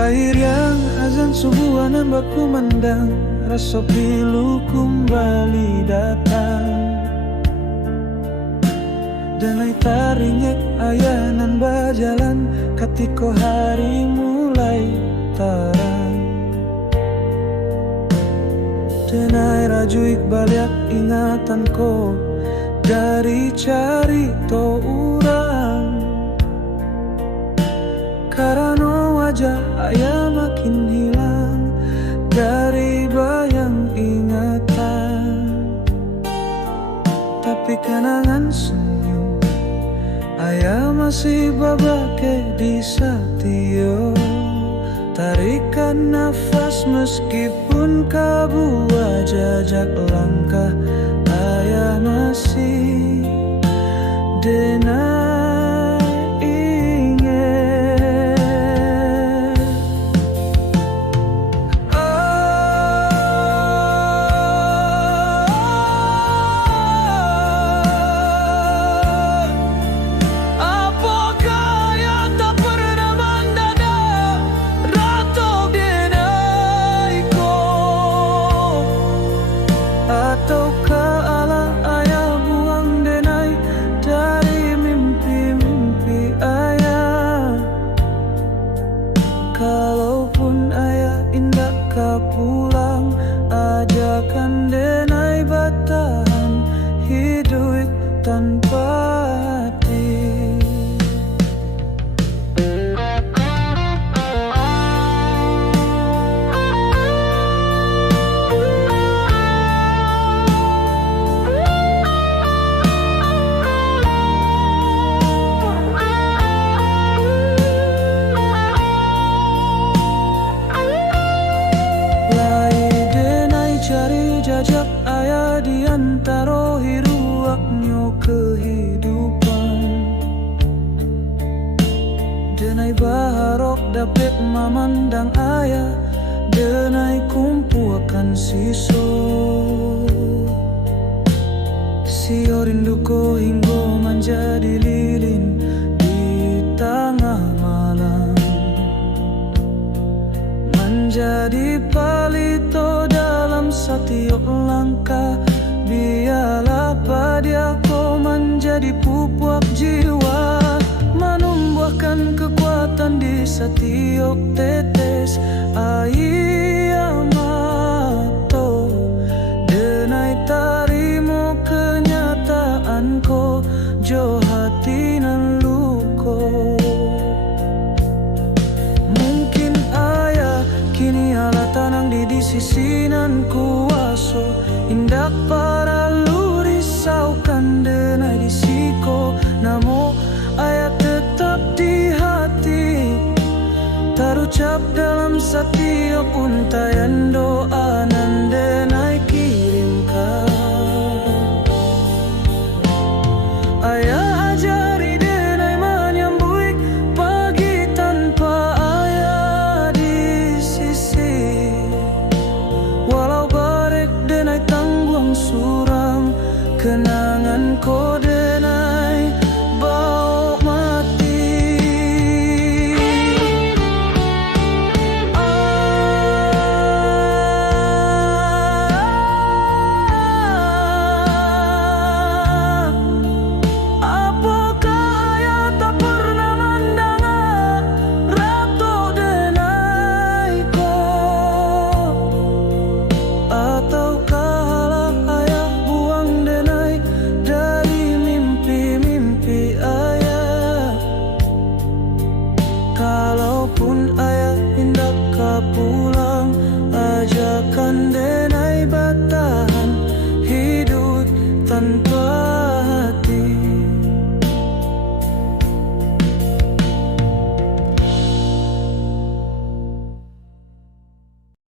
Air yang azan subuh nambah kumandang, rasa pilu kembali datang. Denai taringek ayanan bajalan, ketika hari mulai terang. Denai rajuik balik ingatanku dari carito urang. Karena wajah ayah makin hilang dari bayang ingatan. Tapi kenangan senyum ayah masih babake di satio. Tarikan nafas meskipun kabua jajak langkah, ayah masih denai. Ataukah Allah ayah buang denai dari mimpi-mimpi ayah? Kalaupun ayah indah ka pulang, ajakan denai batahan hidup tanpa hati. Jajak ayah di antara hiruapnya kehidupan. Denai baharok dapet memandang ayah, denai kumpuakan siso. Sio rinduku hingga menjadi lilin di tengah malam, menjadi palito dalam setiap langkah. Biarlah padaku menjadi pupuk jiwa, menumbuhkan kekuatan di setiap tetes air mata. Denai tarimo kenyataanku, jo hati nan luko. Mungkin ayah kini ala tanang di sisi nan kuaso, indak para lu risaukan denai di siko. Namo ayat tetap di hati, terucap dalam setiap untayan doa nan denai kirimkan.